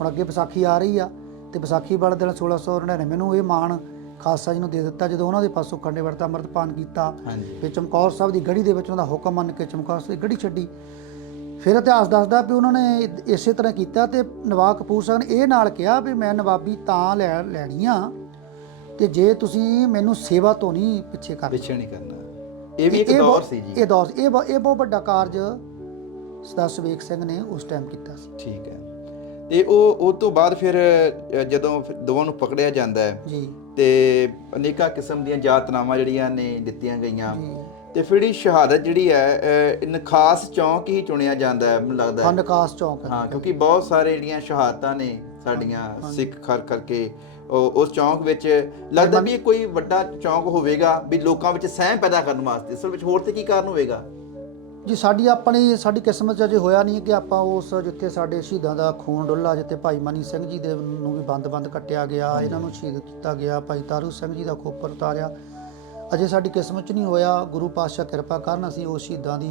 ਹੁਣ ਅੱਗੇ ਵਿਸਾਖੀ ਆ ਰਹੀ ਆ ਤੇ ਵਿਸਾਖੀ ਵਾਲੇ ਦਿਨ 1699 ਨੂੰ ਇਹ ਮਾਣ ਖਾਲਸਾ ਜੀ ਨੂੰ ਦੇ ਦਿੱਤਾ ਜਦੋਂ ਉਹਨਾਂ ਦੇ ਪਾਸੋਂ ਖੰਡੇ ਵਰਤਾ ਅੰਮ੍ਰਿਤਪਾਨ ਕੀਤਾ ਫਿਰ ਚਮਕੌਰ ਸਾਹਿਬ ਦੀ ਗੜੀ ਦੇ ਵਿੱਚ ਉਹਨਾਂ ਦਾ ਹੁਕਮ ਮੰਨ ਕੇ ਚਮਕੌਰ ਸਾਹਿਬ ਦੀ ਗੜੀ ਛੱਡੀ। ਫਿਰ ਇਤਿਹਾਸ ਦੱਸਦਾ ਵੀ ਉਹਨਾਂ ਨੇ ਇਸੇ ਤਰ੍ਹਾਂ ਕੀਤਾ ਤੇ ਨਵਾਬ ਕਪੂਰ ਸਿੰਘ ਨੇ ਇਹ ਨਾਲ ਕਿਹਾ ਵੀ ਮੈਂ ਨਵਾਬੀ ਤਾਂ ਲੈ ਲੈਣੀ ਆ ਤੇ ਜੇ ਤੁਸੀਂ ਮੈਨੂੰ ਸੇਵਾ ਤੋਂ ਨਹੀਂ ਪਿੱਛੇ ਕਰ
ਪਿੱਛੇ ਨਹੀਂ ਕਰਨਾ। ਇਹ ਵੀ ਇੱਕ ਦੌਰ ਸੀ ਜੀ।
ਇਹ ਦੌਰ ਇਹ ਇਹ ਬਹੁਤ ਵੱਡਾ ਕਾਰਜ ਸਰਦਾਰ ਸਵੇਕ ਸਿੰਘ ਨੇ ਉਸ ਟਾਈਮ ਕੀਤਾ ਸੀ।
ਠੀਕ ਹੈ। ਤੇ ਉਹ ਉਹ ਤੋਂ ਬਾਅਦ ਫਿਰ ਜਦੋਂ ਦੋਵਾਂ ਨੂੰ ਪਕੜਿਆ ਜਾਂਦਾ ਹੈ
ਜੀ।
ਤੇ ਅਨੇਕਾਂ ਕਿਸਮ ਦੀਆਂ ਜਾਤਨਾਵਾਂ ਜਿਹੜੀਆਂ ਨੇ ਦਿੱਤੀਆਂ ਗਈਆਂ। ਤੇ ਫਿਰ ਇਹ ਸ਼ਹਾਦਤ ਜਿਹੜੀ ਹੈ ਅ, ਇਨ ਖਾਸ ਚੌਂਕ ਹੀ ਚੁਣਿਆ ਜਾਂਦਾ ਹੈ ਮੈਨੂੰ ਲੱਗਦਾ ਹੈ।
ਹਨਕਾਸ ਚੌਂਕ ਹੈ।
ਕਿਉਂਕਿ ਬਹੁਤ ਸਾਰੇ ਜਿਹੜੀਆਂ ਸ਼ਹਾਦਤਾਂ ਨੇ ਸਾਡੀਆਂ ਸਿੱਖ ਕਰ ਕਰਕੇ ਉਸ ਚੌਂਕ ਵਿੱਚ ਲੱਗਦਾ ਵੀ ਇਹ ਕੋਈ ਵੱਡਾ ਚੌਂਕ ਹੋਵੇਗਾ ਵੀ ਲੋਕਾਂ ਵਿੱਚ ਸਹਿਮ ਪੈਦਾ ਕਰਨ ਵਾਸਤੇ ਅਸਲ ਵਿੱਚ ਹੋਰ ਤੇ ਕੀ ਕਾਰਨ ਹੋਵੇਗਾ?
ਜੀ ਸਾਡੀ ਆਪਣੀ ਸਾਡੀ ਕਿਸਮਤ 'ਚ ਅਜੇ ਹੋਇਆ ਨਹੀਂ ਕਿ ਆਪਾਂ ਉਸ ਜਿੱਥੇ ਸਾਡੇ ਸ਼ਹੀਦਾਂ ਦਾ ਖੂਨ ਡੁੱਲਾ ਜਿੱਥੇ ਭਾਈ ਮਨੀ ਸਿੰਘ ਜੀ ਦੇ ਨੂੰ ਵੀ ਬੰਦ-ਬੰਦ ਕੱਟਿਆ ਗਿਆ ਇਹਨਾਂ ਨੂੰ ਸ਼ਹੀਦ ਕੀਤਾ ਗਿਆ ਭਾਈ ਤਾਰੂ ਸਿੰਘ ਜੀ ਦਾ ਖੋਪਰ ਉਤਾਰਿਆ। ਅਜੇ ਸਾਡੀ ਕਿਸਮਤ 'ਚ ਨਹੀਂ ਹੋਇਆ ਗੁਰੂ ਪਾਤਸ਼ਾਹ ਕਿਰਪਾ ਕਰਨ ਅਸੀਂ ਉਸ ਸ਼ਹੀਦਾਂ ਦੀ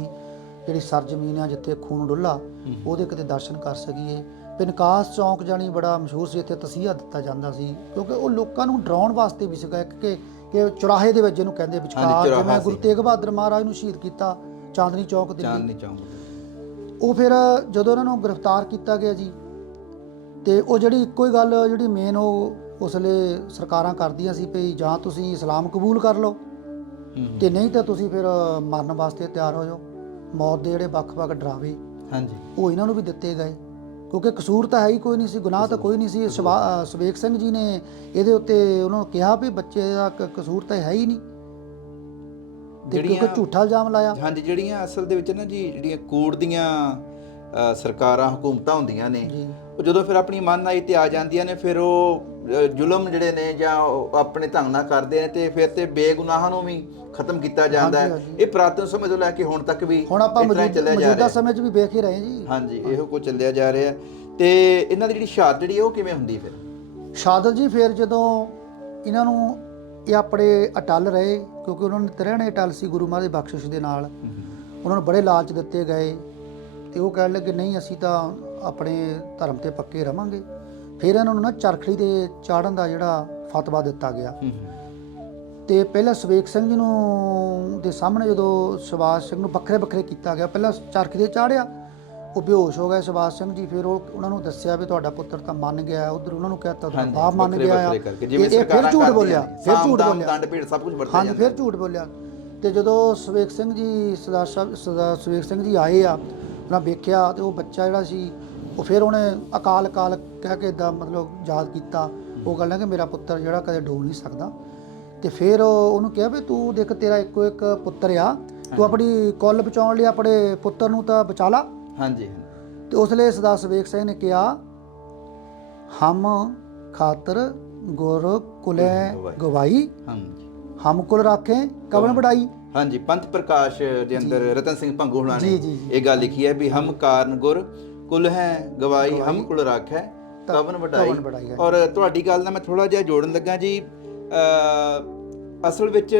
ਜਿਹੜੀ ਸਰਜ਼ਮੀਨ ਆ ਜਿੱਥੇ ਖੂਨ ਡੁੱਲਾ ਉਹਦੇ ਕਿਤੇ ਦਰਸ਼ਨ ਕਰ ਸਕੀਏ। ਪਿਨਕਾਸ ਚੌਂਕ ਜਾਣੀ ਬੜਾ ਮਸ਼ਹੂਰ ਸੀ ਇੱਥੇ ਤਸੀਹਾ ਦਿੱਤਾ ਜਾਂਦਾ ਸੀ ਕਿਉਂਕਿ ਉਹ ਲੋਕਾਂ ਨੂੰ ਡਰਾਉਣ ਵਾਸਤੇ ਵੀ ਸੀਗਾ ਇੱਕ ਕਿ ਕਿ ਚੁਰਾਹੇ ਦੇ ਵਿੱਚ ਜਿਹਨੂੰ ਕਹਿੰਦੇ ਵਿਚਕਾਰ ਜਿਵੇਂ ਗੁਰੂ। ਤੇਗ ਬਹਾਦਰ ਮਹਾਰਾਜ ਨੂੰ ਸ਼ਹੀਦ ਕੀਤਾ ਚਾਂਦਨੀ ਚੌਕ ਦਿੱਲੀ।
ਚਾਂਦਨੀ ਚੌਂਕ।
ਉਹ ਫਿਰ ਜਦੋਂ ਉਹਨਾਂ ਨੂੰ ਗ੍ਰਿਫਤਾਰ ਕੀਤਾ ਗਿਆ ਜੀ ਤੇ ਉਹ ਜਿਹੜੀ ਇੱਕੋ ਹੀ ਗੱਲ ਜਿਹੜੀ ਮੇਨ ਉਹ ਉਸਲੇ ਸਰਕਾਰਾਂ ਕਰਦੀਆਂ ਸੀ ਵੀ ਜਾਂ ਤੁਸੀਂ ਇਸਲਾਮ ਕਬੂਲ ਕਰ ਲਓ ਤੇ ਨਹੀਂ ਤਾਂ ਤੁਸੀਂ ਫਿਰ ਮਰਨ ਵਾਸਤੇ ਤਿਆਰ ਹੋ ਜਾਓ ਮੌਤ ਦੇ ਜਿਹੜੇ ਵੱਖ-ਵੱਖ ਡਰਾਵੇ
ਹਾਂਜੀ।
ਉਹ ਇਹਨਾਂ ਨੂੰ ਵੀ ਦਿੱਤੇ ਗਏ। ਕਿਉਂਕਿ ਕਸੂਰ ਤਾਂ ਹੈ ਹੀ ਕੋਈ ਨਹੀਂ ਸੀ ਗੁਨਾਹ ਤਾਂ ਕੋਈ ਨਹੀਂ ਸੀ। ਸਵੇਕ ਸਿੰਘ ਜੀ ਨੇ ਇਹਦੇ ਉੱਤੇ ਉਹਨਾਂ ਨੂੰ ਕਿਹਾ ਵੀ ਬੱਚੇ ਦਾ ਕਸੂਰ ਤਾਂ ਹੈ ਹੀ ਨਹੀਂ। ਤੇ ਕਿਉਂਕਿ ਝੂਠਾ ਇਲਜ਼ਾਮ ਲਾਇਆ।
ਹਾਂਜੀ ਜਿਹੜੀਆਂ ਅਸਲ ਦੇ ਵਿੱਚ ਨਾ ਜੀ ਜਿਹੜੀਆਂ ਕੋਰਟ ਦੀਆਂ ਸਰਕਾਰਾਂ ਹਕੂਮਤਾਂ ਹੁੰਦੀਆਂ ਨੇ। ਉਹ ਜਦੋਂ ਫਿਰ ਆਪਣੀ ਮਨਨਾਈ ਤੇ ਆ ਜਾਂਦੀਆਂ ਨੇ ਫਿਰ ਉਹ ਜ਼ੁਲਮ ਜਿਹੜੇ ਨੇ ਜਾਂ ਆਪਣੇ ਢੰਗ ਨਾਲ ਕਰਦੇ ਨੇ ਤੇ ਫਿਰ ਤੇ ਬੇਗੁਨਾਹਾਂ ਨੂੰ ਵੀ ਖਤਮ ਕੀਤਾ ਜਾਂਦਾ ਹੈ। ਇਹ ਪ੍ਰਾਤਨ ਸਮੇਂ ਤੋਂ ਲੈ ਕੇ ਹੁਣ ਤੱਕ ਵੀ
ਹੁਣ ਆਪਾਂ ਮੌਜੂਦਾ ਸਮੇਂ 'ਚ ਵੀ ਵੇਖ ਹੀ ਰਹੇ ਜੀ।
ਹਾਂਜੀ ਇਹੋ ਕੁਝ ਚੱਲਿਆ ਜਾ ਰਿਹਾ। ਤੇ ਇਹਨਾਂ ਦੀ ਜਿਹੜੀ ਸ਼ਹਾਦਤ ਜਿਹੜੀ ਉਹ ਕਿਵੇਂ ਹੁੰਦੀ ਫਿਰ?
ਸ਼ਾਦਤ ਜੀ ਫਿਰ ਜਦੋਂ ਇਹਨਾਂ ਨੂੰ ਇਹ ਆਪਣੇ ਅਟਲ ਰਹੇ ਕਿਉਂਕਿ ਉਹਨਾਂ ਨੇ ਤਰਿਹਣੇ ਅਟਲ ਸੀ ਗੁਰੂ ਮਹਾਰਾਜ ਦੀ ਬਖਸ਼ਿਸ਼ ਦੇ ਨਾਲ। ਉਹਨਾਂ ਨੂੰ ਬੜੇ ਲਾਲਚ ਦਿੱਤੇ ਗਏ। ਤੇ ਉਹ ਕਹਿਣ ਲੱਗੇ ਨਹੀਂ ਅਸੀਂ ਤਾਂ ਆਪਣੇ ਧਰਮ ਤੇ ਪੱਕੇ ਰਵਾਂਗੇ। ਫਿਰ ਇਹਨਾਂ ਨੂੰ ਨਾ ਚਰਖੜੀ ਦੇ ਚਾੜਨ ਦਾ ਜਿਹੜਾ ਫਤਵਾ ਦਿੱਤਾ ਗਿਆ। ਤੇ ਪਹਿਲਾਂ ਸਵੇਕ ਸਿੰਘ ਜੀ ਨੂੰ ਦੇ ਸਾਹਮਣੇ ਜਦੋਂ ਸੁਭਾਸ਼ ਸਿੰਘ ਨੂੰ ਵੱਖਰੇ ਵੱਖਰੇ ਕੀਤਾ ਗਿਆ ਪਹਿਲਾਂ ਚਰਖੀ ਦੇ ਚਾੜਿਆ ਉਹ ਬੇਹੋਸ਼ ਹੋ ਗਏ। ਸੁਭਾਸ਼ ਸਿੰਘ ਜੀ ਫਿਰ ਉਹ ਉਹਨਾਂ ਨੂੰ ਦੱਸਿਆ ਵੀ ਤੁਹਾਡਾ ਪੁੱਤਰ ਤਾਂ ਮੰਨ ਗਿਆ ਉਧਰ ਉਹਨਾਂ ਨੂੰ ਕਹਿਤਾ ਤੁਹਾਡਾ ਬਾਪ ਮੰਨ ਗਿਆ ਆ। ਇਹ- ਫਿਰ ਝੂਠ ਬੋਲਿਆ। ਫਿਰ ਝੂਠ ਬੋਲਿਆ।
ਦੰਡ ਭੇਡ ਸਭ ਕੁਝ ਵਰਤਿਆ ਜਾਂਦਾ।
ਫਿਰ ਝੂਠ ਬੋਲਿਆ। ਤੇ ਜਦੋਂ ਸਵੇਕ ਸਿੰਘ ਜੀ ਸਰਦਾਰ ਸਾਹਿਬ ਸਰਦਾਰ ਸਵੇਕ ਸਿੰਘ ਜੀ ਆਏ ਆ ਉਹਨਾਂ ਵੇਖਿਆ ਤੇ ਉਹ ਬੱਚਾ ਜਿਹੜਾ ਸੀ ਉਹ ਫਿਰ ਉਹਨੇ ਅਕਾਲ ਅਕਾਲ ਕਹਿ ਕੇ ਇਦਾਂ ਮਤਲਬ ਯਾਦ ਕੀਤਾ। ਉਹ ਗੱਲ ਹੈ ਕਿ ਮੇਰਾ ਪੁੱਤਰ ਜਿਹੜਾ ਕਦੇ ਡੋਲ ਨਹੀਂ ਸਕਦਾ। ਤੇ ਫਿਰ ਉਹ- ਉਹਨੂੰ ਕਿਹਾ ਵੀ ਤੂੰ ਦੇਖ ਤੇਰਾ ਇੱਕੋ ਇੱਕ ਪੁੱਤਰ ਆ। ਤੂੰ ਆਪਣੀ ਕੁੱਲ ਬਚਾਉਣ ਲਈ ਆਪਣੇ ਪੁੱਤਰ ਨੂੰ ਤਾਂ ਬਚਾ ਲਾ।
ਹਾਂਜੀ
ਤੇ ਉਸ ਲਈ ਸਰਦਾਰ ਸਵੇਕ ਸਿੰਘ ਨੇ ਕਿਹਾ ਹਮ ਖਾਤਰ ਗੁਰ ਕੁਲੇ ਗਵਾਈ।
ਹਾਂਜੀ।
ਹਮ ਕੁਲ ਰਾਖੇ ਕਵਨ ਬੜਾਈ
ਹਾਂਜੀ ਪੰਥ ਪ੍ਰਕਾਸ਼ ਦੇ ਅੰਦਰ ਰਤਨ ਸਿੰਘ ਭੰਗੂ ਹੁਣਾਂ ਨੇ। ਇਹ ਗੱਲ ਲਿਖੀ ਹੈ ਵੀ ਹਮ ਕਾਰਨ ਗੁਰ ਕੁਲ ਹੈ ਗਵਾਈ ਹਮ ਕੁਲ ਰਾਖੈ ਕਵਨ ਵਡਾਈ। ਔਰ ਤੁਹਾਡੀ ਗੱਲ ਨਾਲ ਮੈਂ ਥੋੜਾ ਜਿਹਾ ਜੋੜਨ ਲੱਗਾ ਜੀ ਅਸਲ ਵਿੱਚ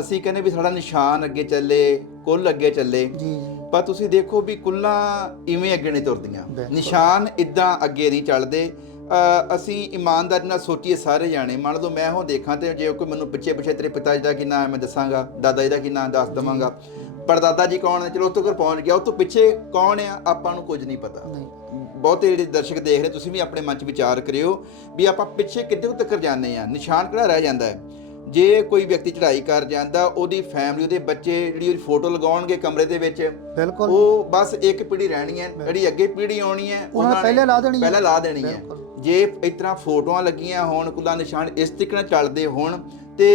ਅਸੀਂ ਕਹਿੰਦੇ ਵੀ ਸਾਡਾ ਨਿਸ਼ਾਨ ਅੱਗੇ ਚੱਲੇ ਕੁੱਲ ਅੱਗੇ ਚੱਲੇ।
ਜੀ
ਪਰ ਤੁਸੀਂ ਦੇਖੋ ਵੀ ਕੁੱਲਾਂ ਇਵੇਂ ਅੱਗੇ ਨਹੀਂ ਤੁਰਦੀਆਂ। ਨਿਸ਼ਾਨ ਇਦਾਂ ਅੱਗੇ ਨਹੀਂ ਚੱਲਦੇ। ਅਸੀਂ ਇਮਾਨਦਾਰੀ ਨਾਲ ਸੋਚੀਏ ਸਾਰੇ ਜਾਣੇ। ਮੰਨ ਲਓ ਮੈਂ ਉਹ ਦੇਖਾਂ ਤੇ ਜੇ ਕੋਈ ਮੈਨੂੰ ਪਿੱਛੇ ਪਿੱਛੇ ਤੇਰੇ ਪਿਤਾ ਜੀ ਦਾ ਕੀ ਨਾਮ ਹੈ ਮੈਂ ਦੱਸਾਂਗਾ। ਦਾਦਾ ਜੀ ਦਾ ਕੀ ਨਾਮ ਦੱਸ ਦਵਾਂਗਾ। ਪਰਦਾਦਾ ਜੀ ਕੌਣ ਹੈ? ਚਲੋ ਉੱਥੋਂ ਤੱਕ ਪਹੁੰਚ ਗਿਆ। ਉਹ ਤੋਂ ਪਿੱਛੇ ਕੌਣ ਆ ਆਪਾਂ ਨੂੰ ਕੁਝ ਨਹੀਂ ਪਤਾ। ਬਹੁਤੇ ਜਿਹੜੇ ਦਰਸ਼ਕ ਦੇਖ ਰਹੇ ਤੁਸੀਂ ਵੀ ਆਪਣੇ ਮਨ 'ਚ ਵਿਚਾਰ ਕਰਿਓ ਵੀ ਆਪਾਂ ਪਿੱਛੇ ਕਿੱਥੇ ਤੱਕ ਜਾਂਦੇ ਆ ਨਿਸ਼ਾਨ ਕਿਹੜਾ ਰਹਿ ਜਾਂਦਾ ਹੈ? ਜੇ ਕੋਈ ਵਿਅਕਤੀ ਚੜ੍ਹਾਈ ਕਰ ਜਾਂਦਾ ਉਹਦੀ ਫੈਮਿਲੀ ਉਹਦੇ ਬੱਚੇ ਜਿਹੜੀ ਉਹਦੀ ਫੋਟੋ ਲਗਾਉਣਗੇ ਕਮਰੇ ਦੇ ਵਿੱਚ
ਬਿਲਕੁਲ।
ਉਹ ਬਸ ਇੱਕ ਪੀੜੀ ਰਹਿਣੀ ਹੈ। ਜਿਹੜੀ ਅੱਗੇ ਪੀੜੀ ਆਉਣੀ ਹੈ
ਉਹਨਾਂ ਨੇ ਪਹਿਲੇ ਲਾ ਦੇਣੀ ਹੈ।
ਪਹਿਲਾਂ ਲਾ ਦੇਣੀ ਹੈ। ਜੇ ਤਰ੍ਹਾਂ ਫੋਟੋਆਂ ਲੱਗੀਆਂ ਹੋਣ ਕੁੱਲਾ ਨਿਸ਼ਾਨ ਇਸ ਤਰੀਕੇ ਨਾਲ ਚੱਲਦੇ ਹੋਣ ਤੇ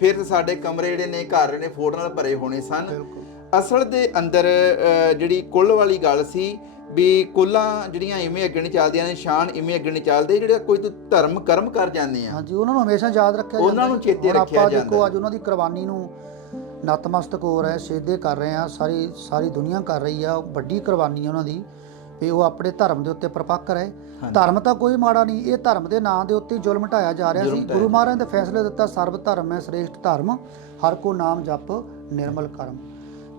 ਫਿਰ ਸਾਡੇ ਕਮਰੇ ਜਿਹੜੇ ਨੇ ਘਰ ਨੇ ਫੋਟੋ ਨਾਲ ਭਰੇ ਹੋਣੇ ਸਨ ਅਸਲ ਦੇ ਅੰਦਰ ਜਿਹੜੀ ਕੁੱਲ ਵਾਲੀ ਗੱਲ ਸੀ ਵੀ ਕੁੱਲਾਂ ਜਿਹੜੀਆਂ ਇਵੇਂ ਅੱਗੇ ਨਹੀਂ ਚੱਲਦੀਆਂ ਨਿਸ਼ਾਨ ਇਵੇਂ ਅੱਗੇ ਨਹੀਂ ਚੱਲਦੇ ਜਿਹੜੇ ਕੋਈ ਤੂੰ ਧਰਮ ਕਰਮ ਕਰ ਜਾਂਦੇ ਆ
ਹਾਂਜੀ ਉਹਨਾਂ ਨੂੰ ਹਮੇਸ਼ਾ ਯਾਦ ਰੱਖਿਆ ਜਾਂਦਾ
ਉਹਨਾਂ ਨੂੰ। ਚੇਤੇ ਰੱਖਿਆ
ਆਪਾਂ
ਜਾਂਦਾ।
ਦੇਖੋ ਅੱਜ ਉਹਨਾਂ ਦੀ ਕੁਰਬਾਨੀ ਨੂੰ ਨਤਮਸਤਕ ਹੋ ਰਿਹਾ ਸੇਧੇ ਕਰ ਰਹੇ ਆ ਸਾਰੀ ਸਾਰੀ ਦੁਨੀਆ ਕਰ ਰਹੀ ਆ ਵੱਡੀ ਕੁਰਬਾਨੀ ਆ ਉਹਨਾਂ ਦੀ ਵੀ ਉਹ ਆਪਣੇ ਧਰਮ ਦੇ ਉੱਤੇ ਪ੍ਰਪੱਕ ਰਹੇ। ਧਰਮ ਤਾਂ ਕੋਈ ਮਾੜਾ ਨਹੀਂ ਇਹ ਧਰਮ ਦੇ ਨਾਂ ਦੇ ਉੱਤੇ ਜ਼ੁਲਮ ਢਾਇਆ ਜਾ ਰਿਹਾ ਸੀ। ਗੁਰੂ ਮਹਾਰਾਜ ਨੇ ਫੈਸਲੇ ਦਿੱਤਾ ਸਰਬ ਧਰਮ ਹੈ ਸ੍ਰੇਸ਼ਟ ਧਰਮ ਹਰ ਕੋ ਨਾਮ ਜਪ ਨਿਰਮਲ ਕਰਮ।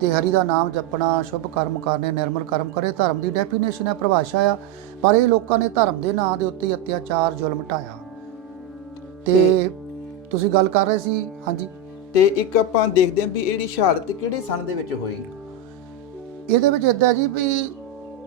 ਤੇ ਹਰੀ ਦਾ ਨਾਮ ਜਪਣਾ ਸ਼ੁਭ ਕਰਮ ਕਰਨੇ ਨਿਰਮਲ ਕਰਮ ਕਰੇ। ਧਰਮ ਦੀ ਡੈਫੀਨੇਸ਼ਨ ਹੈ ਪਰਿਭਾਸ਼ਾ ਆ ਪਰ ਇਹ ਲੋਕਾਂ ਨੇ ਧਰਮ ਦੇ ਨਾਂ ਦੇ ਉੱਤੇ ਅਤਿਆਚਾਰ ਜ਼ੁਲਮ ਢਾਇਆ। ਤੇ ਤੁਸੀਂ ਗੱਲ ਕਰ ਰਹੇ ਸੀ? ਹਾਂਜੀ।
ਤੇ ਇੱਕ ਆਪਾਂ ਦੇਖਦੇ ਹਾਂ ਵੀ ਇਹਦੀ ਸ਼ਹਾਦਤ ਕਿਹੜੇ ਸਨ ਦੇ ਵਿੱਚ ਹੋਈ?
ਇਹਦੇ ਵਿੱਚ ਇਦਾਂ ਜੀ ਵੀ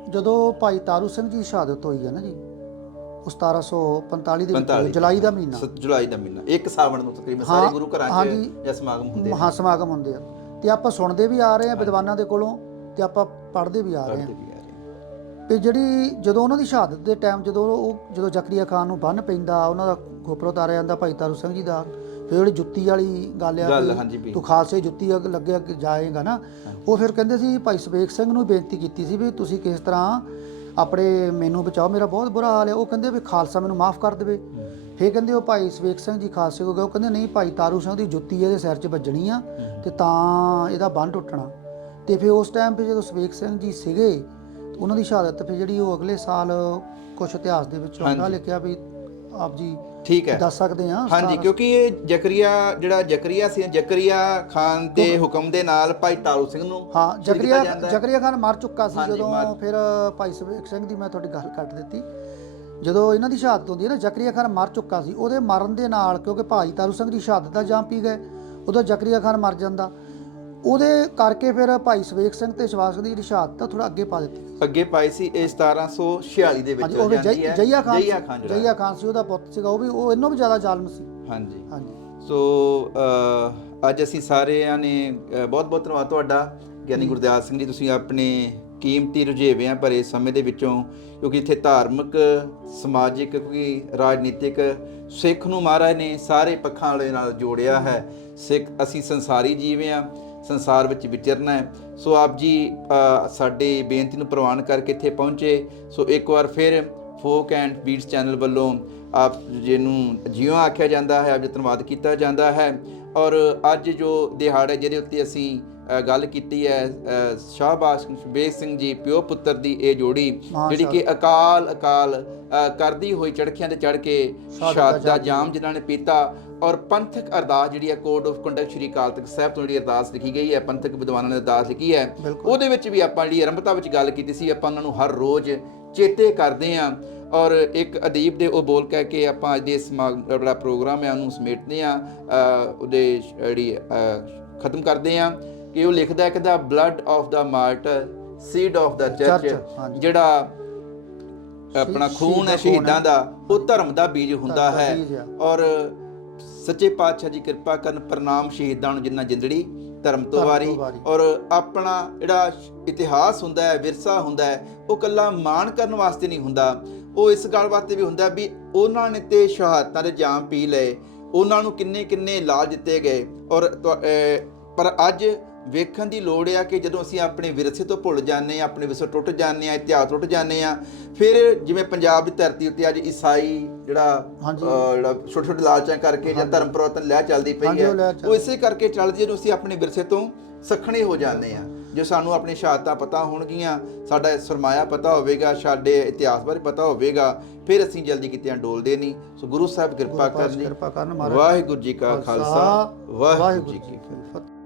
ਜਦੋਂ ਭਾਈ ਤਾਰੂ ਸਿੰਘ ਜੀ ਸ਼ਹਾਦਤ ਹੋਈ ਹੈ ਨਾ ਜੀ ਉਹ 1745 ਦੇ ਵਿੱਚ
45
ਜੁਲਾਈ ਦਾ ਮਹੀਨਾ।
ਸ- ਜੁਲਾਈ ਦਾ ਮਹੀਨਾ ਇੱਕ ਸਾਵਣ ਨੂੰ ਤਕਰੀਬਨ
ਹਾਂ,
ਸਾਰੇ ਗੁਰੂ ਘਰਾਂ
ਹਾਂਜੀ।
'ਚ ਜਾਂ ਸਮਾਗਮ ਹੁੰਦੇ
ਮਹਾ ਸਮਾਗਮ ਹੁੰਦੇ ਆ। ਤੇ ਆਪਾਂ ਸੁਣਦੇ ਵੀ ਆ ਰਹੇ ਆ ਵਿਦਵਾਨਾਂ ਦੇ ਕੋਲੋਂ ਤੇ ਆਪਾਂ ਪੜ੍ਹਦੇ ਵੀ ਆ ਰਹੇ
ਪੜ੍ਹਦੇ
ਆ
ਵੀ ਆ ਰਹੇ
ਤੇ ਜਿਹੜੀ ਜਦੋਂ ਉਹਨਾਂ ਦੀ ਸ਼ਹਾਦਤ ਦੇ ਟਾਈਮ ਜਦੋਂ ਉਹ ਜਦੋਂ ਜ਼ਕਰੀਆ ਖਾਨ ਨੂੰ ਬੰਨ ਪੈਂਦਾ ਉਹਨਾਂ ਦਾ ਗੋਪਰ ਉਤਾਰਿਆ ਜਾਂਦਾ ਭਾਈ ਤਾਰੂ ਸਿੰਘ ਜੀ ਦਾ ਫਿਰ ਜਿਹੜੀ ਜੁੱਤੀ ਵਾਲੀ ਗੱਲ ਆ
ਗੱਲ,
ਵੀ
ਹਾਂਜੀ ਵੀ।
ਤੂੰ ਖਾਲਸੇ ਜੁੱਤੀ ਅੱਗ ਲੱਗੇ ਅੱਗੇ ਜਾਏਗਾ ਨਾ ਉਹ ਫਿਰ ਕਹਿੰਦੇ ਸੀ ਭਾਈ ਸਵੇਕ ਸਿੰਘ ਨੂੰ ਬੇਨਤੀ ਕੀਤੀ ਸੀ ਵੀ ਤੁਸੀਂ ਕਿਸ ਤਰ੍ਹਾਂ ਆਪਣੇ ਮੈਨੂੰ ਬਚਾਓ ਮੇਰਾ ਬਹੁਤ ਬੁਰਾ ਹਾਲ ਹੈ ਉਹ ਕਹਿੰਦੇ ਵੀ ਖਾਲਸਾ ਮੈਨੂੰ ਮਾਫ ਕਰ ਦੇਵੇ ਫਿਰ ਕਹਿੰਦੇ ਉਹ ਭਾਈ ਸਵੇਕ ਸਿੰਘ ਜੀ ਖਾਲਸੇ ਕੋ ਗਏ ਉਹ ਕਹਿੰਦੇ ਨਹੀਂ ਭਾਈ ਤਾਰੂ ਸਿੰਘ ਦੀ ਜੁੱਤੀ ਇਹਦੇ ਸਿਰ 'ਚ ਵੱਜਣੀ ਆ ਤੇ ਤਾਂ ਇਹਦਾ ਬੰਨ ਟੁੱਟਣਾ ਤੇ ਫਿਰ ਉਸ ਟਾਈਮ 'ਤੇ ਜਦੋਂ ਸਵੇਕ ਸਿੰਘ ਜੀ ਸੀਗੇ ਉਹਨਾਂ ਦੀ ਸ਼ਹਾਦਤ ਫਿਰ ਜਿਹੜੀ ਉਹ ਅਗਲੇ ਸਾਲ ਕੁਝ ਇਤਿਹਾਸ ਦੇ ਵਿੱਚ ਆਉਂਦਾ
ਹਾਂਜੀ।
ਲਿਖਿਆ ਵੀ ਆਪ ਜੀ
ਠੀਕ ਹੈ।
ਦੱਸ ਸਕਦੇ ਆ
ਹਾਂਜੀ ਕਿਉਂਕਿ ਇਹ ਜ਼ਕਰੀਆ ਜਿਹੜਾ ਜ਼ਕਰੀਆ ਸੀ ਜ਼ਕਰੀਆ ਖਾਨ ਦੇ ਹੁਕਮ ਦੇ ਨਾਲ ਭਾਈ ਤਾਰੂ ਸਿੰਘ ਨੂੰ
ਹਾਂ ਜ਼ਕਰੀਆ
ਹੈ।
ਜ਼ਕਰੀਆ ਖਾਨ ਮਰ ਚੁੱਕਾ ਸੀ ਜਦੋਂ ਫਿਰ ਭਾਈ ਸਵੇਕ ਸਿੰਘ ਦੀ ਮੈਂ ਤੁਹਾਡੀ ਗੱਲ ਕੱਟ ਦਿੱਤੀ। ਜਦੋਂ ਇਹਨਾਂ ਦੀ ਸ਼ਹਾਦਤ ਹੁੰਦੀ ਹੈ ਨਾ ਜ਼ਕਰੀਆ ਖਾਨ ਮਰ ਚੁੱਕਾ ਸੀ ਉਹਦੇ ਮਰਨ ਦੇ ਨਾਲ ਕਿਉਂਕਿ ਭਾਈ ਤਾਰੂ ਸਿੰਘ ਦੀ ਸ਼ਹਾਦਤ ਦਾ ਜਾਮ ਪੀ ਗਏ ਉਦੋਂ ਜ਼ਕਰੀਆ ਖਾਨ ਮਰ ਜਾਂਦਾ। ਉਹਦੇ ਕਰਕੇ ਫਿਰ ਭਾਈ ਸਵੇਕ ਸਿੰਘ ਤੇ ਸ਼ਵਾਸ ਦੀ ਜਿਹੜੀ ਸ਼ਹਾਦਤ ਆ ਥੋੜਾ ਅੱਗੇ ਪਾ ਦਿੱਤੀ।
ਅੱਗੇ ਪਾਈ ਸੀ ਇਹ 1746 ਦੇ ਵਿੱਚ
ਹਾਂਜੀ ਉਹ ਵੀ
ਜਾਂਦੀ ਹੈ।
ਜਈਆ ਖਾਨ
ਜਈਆ ਖਾਨ ਜਿਹੜਾ
ਜਈਆ ਖਾਨ ਸੀ ਉਹਦਾ ਪੁੱਤ ਸੀਗਾ ਉਹ ਵੀ ਉਹ ਇਹਨੋਂ ਵੀ ਜ਼ਿਆਦਾ ਜ਼ਾਲਮ ਸੀ।
ਹਾਂਜੀ।
ਹਾਂਜੀ।
ਸੋ ਅ, ਅੱਜ ਅਸੀਂ ਸਾਰਿਆਂ ਨੇ ਬਹੁਤ ਬਹੁਤ ਧੰਨਵਾਦ ਤੁਹਾਡਾ ਗਿਆਨੀ ਗੁਰਦਿਆਲ ਸਿੰਘ ਜੀ ਤੁਸੀਂ ਆਪਣੇ ਕੀਮਤੀ ਰੁਝੇਵਿਆਂ ਭਰੇ ਸਮੇਂ ਦੇ ਵਿੱਚੋਂ ਕਿਉਂਕਿ ਇੱਥੇ ਧਾਰਮਿਕ ਸਮਾਜਿਕ ਕੋਈ ਰਾਜਨੀਤਿਕ ਸਿੱਖ ਨੂੰ ਮਹਾਰਾਜ ਨੇ ਸਾਰੇ ਪੱਖਾਂ ਵਾਲੇ ਨਾਲ ਜੋੜਿਆ ਹੈ। ਸਿੱਖ ਅਸੀਂ ਸੰਸਾਰੀ ਜੀਵ ਹਾਂ ਸੰਸਾਰ ਵਿੱਚ ਵਿਚਰਨਾ ਹੈ। ਸੋ ਆਪ ਜੀ ਸਾਡੇ ਬੇਨਤੀ ਨੂੰ ਪ੍ਰਵਾਨ ਕਰਕੇ ਇੱਥੇ ਪਹੁੰਚੇ। ਸੋ ਇੱਕ ਵਾਰ ਫਿਰ ਫੋਕ ਐਂਡ ਬੀਟਸ ਚੈਨਲ ਵੱਲੋਂ ਆਪ ਜਿਹਨੂੰ ਜਿਉਂ ਆਖਿਆ ਜਾਂਦਾ ਹੈ ਆਪ ਜੀ ਧੰਨਵਾਦ ਕੀਤਾ ਜਾਂਦਾ ਹੈ। ਔਰ ਅੱਜ ਜੋ ਦਿਹਾੜਾ ਜਿਹਦੇ ਉੱਤੇ ਅਸੀਂ ਗੱਲ ਕੀਤੀ ਹੈ ਸ਼ਾਹਬਾਜ਼ ਬੇਗ ਸਿੰਘ ਜੀ ਪਿਓ ਪੁੱਤਰ ਦੀ ਇਹ ਜੋੜੀ ਜਿਹੜੀ ਕਿ ਅਕਾਲ ਅਕਾਲ ਕਰਦੀ ਹੋਈ ਚੜਖਿਆਂ ਤੇ ਚੜ ਕੇ
ਸ਼ਹਾਦਤ ਦਾ ਜਾਮ
ਜਿਨ੍ਹਾਂ ਨੇ ਪੀਤਾ ਔਰ ਪੰਥਕ ਅਰਦਾਸ ਜਿਹੜੀ ਹੈ code of conduct Shri Akal Takht Sahib ਤੋਂ ਜਿਹੜੀ ਅਰਦਾਸ ਲਿਖੀ ਗਈ ਹੈ ਪੰਥਕ ਵਿਦਵਾਨਾਂ ਨੇ ਅਰਦਾਸ ਲਿਖੀ ਹੈ। ਉਹਦੇ ਵਿੱਚ ਵੀ ਆਪਾਂ ਜਿਹੜੀ ਆਰੰਭਤਾ ਵਿੱਚ ਗੱਲ ਕੀਤੀ ਸੀ ਆਪਾਂ ਉਹਨਾਂ ਨੂੰ ਹਰ ਰੋਜ਼ ਚੇਤੇ ਕਰਦੇ ਆਂ ਔਰ ਇੱਕ ਅਦੀਬ ਦੇ ਉਹ ਬੋਲ ਕਹਿ ਕੇ ਆਪਾਂ ਅੱਜ ਦੇ ਸਮਾਗਮ ਜਿਹੜਾ ਪ੍ਰੋਗਰਾਮ ਹੈ ਉਹਨੂੰ ਸਮੇਟਦੇ ਆਂ ਉਹਦੇ ਜਿਹੜੀ ਖਤਮ ਕਰਦੇ ਆਂ ਕਿ ਉਹ ਲਿਖਦਾ ਹੈ ਕਿ the blood of the martyr seed of the church. ਜਿਹੜਾ ਆਪਣਾ ਖੂਨ ਹੈ
ਸ਼ਹੀਦ ਦਾ
ਉਹ ਧਰਮ ਦਾ ਬੀਜ ਹੁੰਦਾ ਹੈ। ਔਰ ਸੱਚੇ ਪਾਤਸ਼ਾਹ ਜੀ ਕਿਰਪਾ ਕਰਨ ਪ੍ਰਣਾਮ ਸ਼ਹੀਦਾਂ ਨੂੰ ਜਿੰਨਾ ਜਿੰਦੜੀ ਧਰਮ ਤੋਂ ਵਾਰੀ। ਔਰ ਆਪਣਾ ਜਿਹੜਾ ਇਤਿਹਾਸ ਹੁੰਦਾ ਹੈ ਵਿਰਸਾ ਹੁੰਦਾ ਹੈ ਉਹ ਕੱਲਾ ਮਾਣ ਕਰਨ ਵਾਸਤੇ ਨਹੀਂ ਹੁੰਦਾ ਉਹ ਇਸ ਗੱਲ ਵਾਸਤੇ ਵੀ ਹੁੰਦਾ ਵੀ ਉਹਨਾਂ ਨੇ ਤੇ ਸ਼ਹਾਦਤਾਂ ਦੇ ਜਾਮ ਪੀ ਲਏ ਉਹਨਾਂ ਨੂੰ ਕਿੰਨੇ ਕਿੰਨੇ ਲਾਲ ਦਿੱਤੇ ਗਏ ਔਰ ਪਰ ਅੱਜ ਵੇਖਣ ਦੀ ਲੋੜ ਆ ਕਿ ਜਦੋਂ ਅਸੀਂ ਆਪਣੇ ਵਿਰਸੇ ਤੋਂ ਭੁੱਲ ਜਾਂਦੇ ਆ ਆਪਣੇ ਵਿਰਸੇ ਟੁੱਟ ਜਾਂਦੇ ਆ ਇਤਿਹਾਸ ਟੁੱਟ ਜਾਂਦੇ ਆ ਫਿਰ ਜਿਵੇਂ ਪੰਜਾਬ ਦੀ ਧਰਤੀ ਉੱਤੇ ਅੱਜ ਈਸਾਈ ਜਿਹੜਾ ਜਿਹੜਾ ਛੋਟੇ ਛੋਟੇ ਲਾਲਚਾਂ ਕਰਕੇ ਜਾਂ ਧਰਮ ਪਰਿਵਰਤਨ ਲੈ ਚੱਲਦੀ ਪਈ ਹੈ
ਉਹ।
ਇਸੇ ਕਰਕੇ ਚੱਲਦੀ ਜਦੋਂ ਅਸੀਂ ਆਪਣੇ ਵਿਰਸੇ ਤੋਂ ਸਖਣੇ ਹੋ ਜਾਂਦੇ ਆ ਜੇ ਸਾਨੂੰ ਆਪਣੀ ਸ਼ਹਾਦਤਾਂ ਪਤਾ ਹੋਣਗੀਆਂ ਸਾਡਾ ਸਰਮਾਇਆ ਪਤਾ ਹੋਵੇਗਾ ਸਾਡੇ ਇਤਿਹਾਸ ਬਾਰੇ ਪਤਾ ਹੋਵੇਗਾ ਫਿਰ ਅਸੀਂ ਜਲਦੀ ਕਿਤੇ ਡੋਲਦੇ ਨਹੀਂ। ਸੋ ਗੁਰੂ ਸਾਹਿਬ ਕਿਰਪਾ ਕਰਨੀ। ਵਾਹਿਗੁਰੂ ਜੀ ਕਾ ਖਾਲਸਾ। ਵਾਹਿਗੁਰੂ ਜੀ ਕੀ
ਫਤਿਹ।